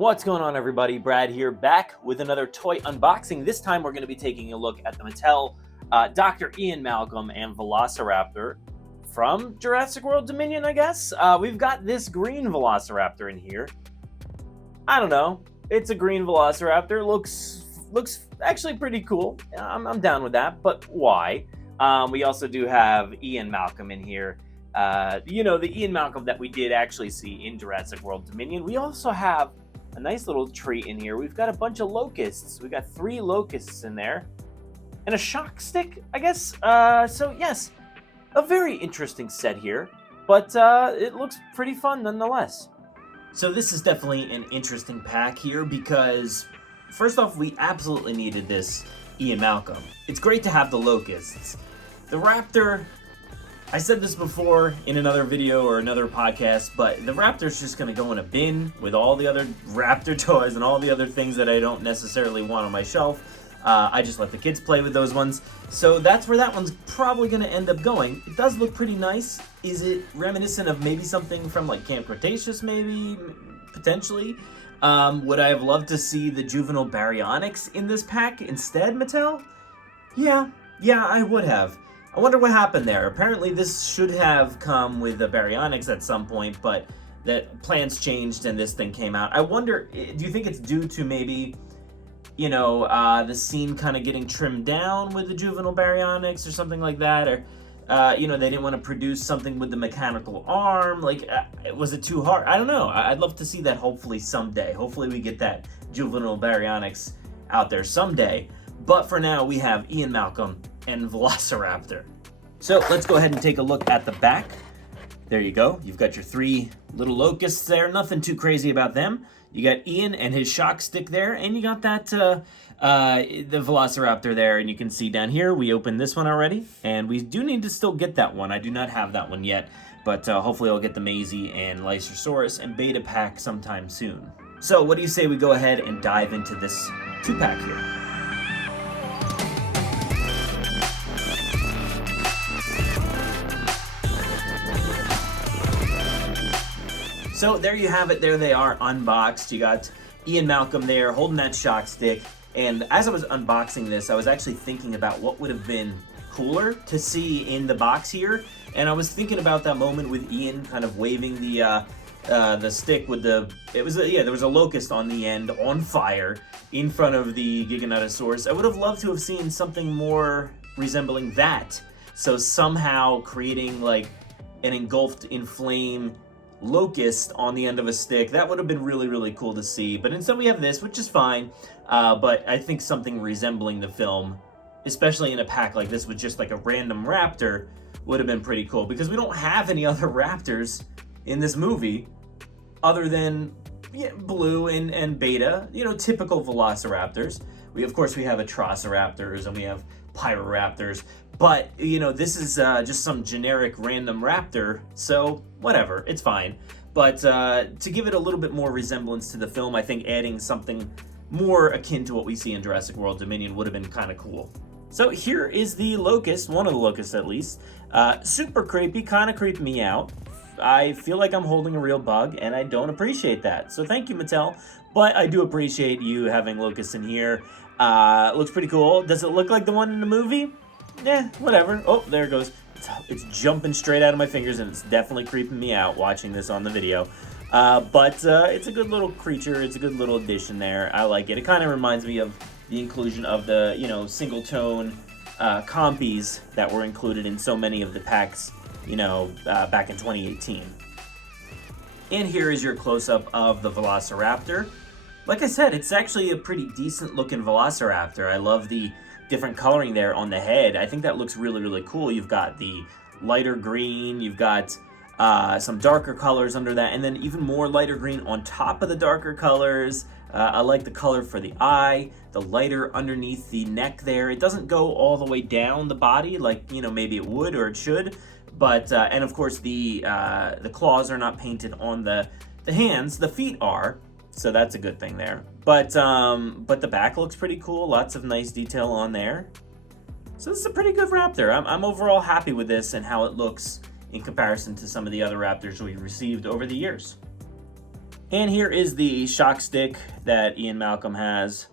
What's going on, everybody? Brad here, back with another toy unboxing. This time we're going to be taking a look at the Mattel Dr. Ian Malcolm and Velociraptor from Jurassic World Dominion, I guess. We've got this green Velociraptor in here. I don't know. It's a green Velociraptor. Looks actually pretty cool. I'm down with that, but why? We also do have Ian Malcolm in here. The Ian Malcolm that we did actually see in Jurassic World Dominion. We also have a nice little treat in here. We've got a bunch of locusts. We've got 3 locusts in there. And a shock stick, I guess. So yes, a very interesting set here. But it looks pretty fun nonetheless. So this is definitely an interesting pack here because, first off, we absolutely needed this Ian Malcolm. It's great to have the locusts. The raptor, I said this before in another video or another podcast, but the Raptor's just going to go in a bin with all the other Raptor toys and all the other things that I don't necessarily want on my shelf. I just let the kids play with those ones. So that's where that one's probably going to end up going. It does look pretty nice. Is it reminiscent of maybe something from like Camp Cretaceous, maybe? Potentially. Would I have loved to see the juvenile baryonyx in this pack instead, Mattel? Yeah, I would have. I wonder what happened there. Apparently this should have come with the baryonyx at some point, but that plans changed and this thing came out. I wonder, do you think it's due to maybe, the scene kind of getting trimmed down with the juvenile baryonyx or something like that? Or, they didn't want to produce something with the mechanical arm? Was it too hard? I don't know. I'd love to see that hopefully someday. Hopefully we get that juvenile baryonyx out there someday. But for now, we have Ian Malcolm and Velociraptor. So let's go ahead and take a look at the back. There you go. You've got your 3 little locusts there. Nothing too crazy about them. You got Ian and his shock stick there, and you got that the Velociraptor there. And you can see down here, we opened this one already, and we do need to still get that one. I do not have that one yet, but hopefully I'll get the Maisie and Lysosaurus and Beta pack sometime soon. So what do you say we go ahead and dive into this 2-pack here? So there you have it. There they are unboxed. You got Ian Malcolm there holding that shock stick. And as I was unboxing this, I was actually thinking about what would have been cooler to see in the box here. And I was thinking about that moment with Ian kind of waving the stick with there was a locust on the end on fire in front of the Giganotosaurus. I would have loved to have seen something more resembling that. So somehow creating like an engulfed in flame locust on the end of a stick. That would have been really, really cool to see. But instead we have this, which is fine. But I think something resembling the film, especially in a pack like this with just like a random raptor, would have been pretty cool. Because we don't have any other raptors in this movie other than Blue and Beta, typical Velociraptors. We have Atrociraptors and we have Pyroraptors. But, this is just some generic random raptor, so whatever, it's fine. But to give it a little bit more resemblance to the film, I think adding something more akin to what we see in Jurassic World Dominion would have been kind of cool. So here is the locust, one of the locusts at least. Super creepy, kind of creeped me out. I feel like I'm holding a real bug, and I don't appreciate that. So thank you, Mattel, but I do appreciate you having locusts in here. Looks pretty cool. Does it look like the one in the movie? Whatever. Oh, there it goes. It's jumping straight out of my fingers, and it's definitely creeping me out watching this on the video. But it's a good little creature. It's a good little addition there. I like it. It kind of reminds me of the inclusion of the, single-tone compies that were included in so many of the packs, back in 2018. And here is your close-up of the Velociraptor. Like I said, it's actually a pretty decent-looking Velociraptor. I love the different coloring there on the head. I think that looks really, really cool. You've got the lighter green, you've got some darker colors under that, and then even more lighter green on top of the darker colors. I like the color for the eye, the lighter underneath the neck there. It doesn't go all the way down the body like, maybe it would or it should, but, and of course the claws are not painted on the hands, the feet are. So that's a good thing there. But the back looks pretty cool. Lots of nice detail on there. So this is a pretty good raptor. I'm overall happy with this and how it looks in comparison to some of the other raptors we've received over the years. And here is the shock stick that Ian Malcolm has.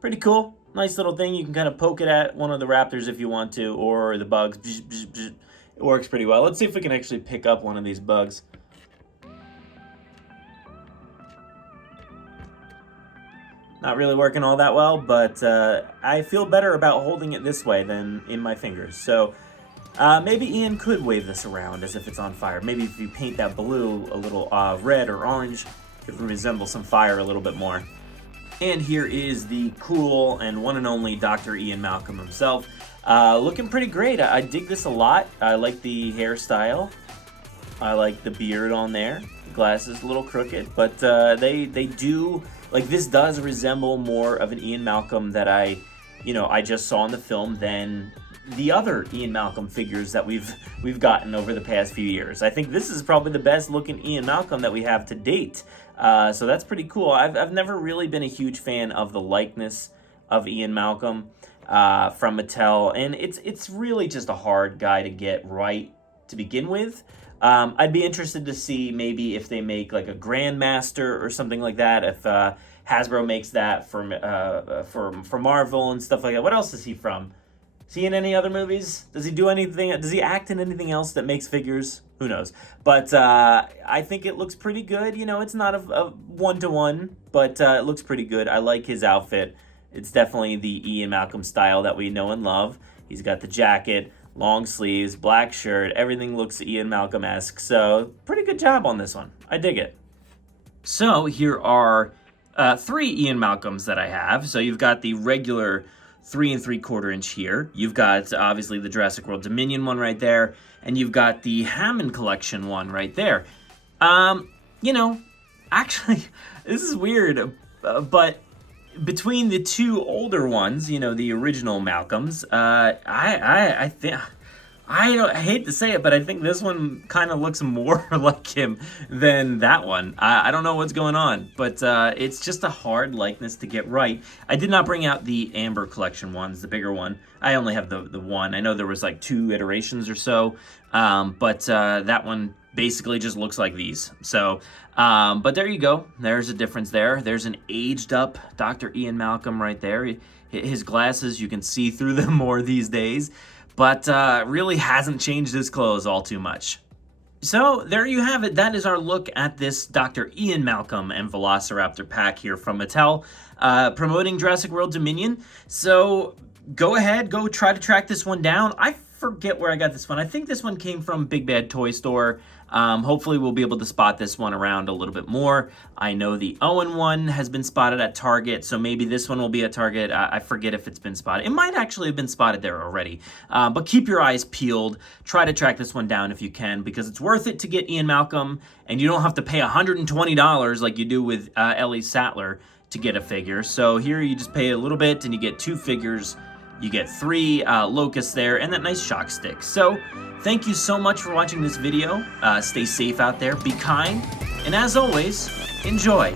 Pretty cool. Nice little thing. You can kind of poke it at one of the raptors if you want to, or the bugs. It works pretty well. Let's see if we can actually pick up one of these bugs. Not really working all that well, but I feel better about holding it this way than in my fingers. So maybe Ian could wave this around as if it's on fire. Maybe if you paint that blue a little red or orange, it would resemble some fire a little bit more. And here is the cool and one and only Dr. Ian Malcolm himself. Looking pretty great. I dig this a lot. I like the hairstyle. I like the beard on there. The glasses a little crooked, but they do, like, this does resemble more of an Ian Malcolm that I just saw in the film than the other Ian Malcolm figures that we've gotten over the past few years. I think this is probably the best looking Ian Malcolm that we have to date. So that's pretty cool. I've never really been a huge fan of the likeness of Ian Malcolm from Mattel, and it's really just a hard guy to get right to begin with. I'd be interested to see maybe if they make like a Grandmaster or something like that. If Hasbro makes that for Marvel and stuff like that. What else is he from? Is he in any other movies? Does he do anything? Does he act in anything else that makes figures? Who knows? But I think it looks pretty good. You know, it's not a one-to-one, but it looks pretty good. I like his outfit. It's definitely the Ian Malcolm style that we know and love. He's got the jacket, long sleeves, black shirt. Everything looks Ian Malcolm-esque. So pretty good job on this one. I dig it. So here are 3 Ian Malcolms that I have. So you've got the regular 3 3/4 inch here. You've got obviously the Jurassic World Dominion one right there, and you've got the Hammond Collection one right there. Actually, this is weird, but between the 2 older ones, the original Malcolms, I think. I hate to say it, but I think this one kind of looks more like him than that one. I don't know what's going on, but it's just a hard likeness to get right. I did not bring out the Amber Collection ones, the bigger one. I only have the one. I know there was like 2 iterations or so, but that one basically just looks like these. So, but there you go. There's a difference there. There's an aged up Dr. Ian Malcolm right there. His glasses, you can see through them more these days. But really hasn't changed his clothes all too much. So there you have it. That is our look at this Dr. Ian Malcolm and Velociraptor pack here from Mattel, promoting Jurassic World Dominion. So go ahead, go try to track this one down. I forget where I got this one. I think this one came from Big Bad Toy Store. Hopefully we'll be able to spot this one around a little bit more. I know the Owen one has been spotted at Target, so maybe this one will be at Target. I forget if it's been spotted. It might actually have been spotted there already. But keep your eyes peeled. Try to track this one down if you can, because it's worth it to get Ian Malcolm, and you don't have to pay $120 like you do with Ellie Sattler to get a figure. So here you just pay a little bit and you get 2 figures. You get 3 Locusts there and that nice shock stick. So thank you so much for watching this video. Stay safe out there, be kind, and as always, enjoy.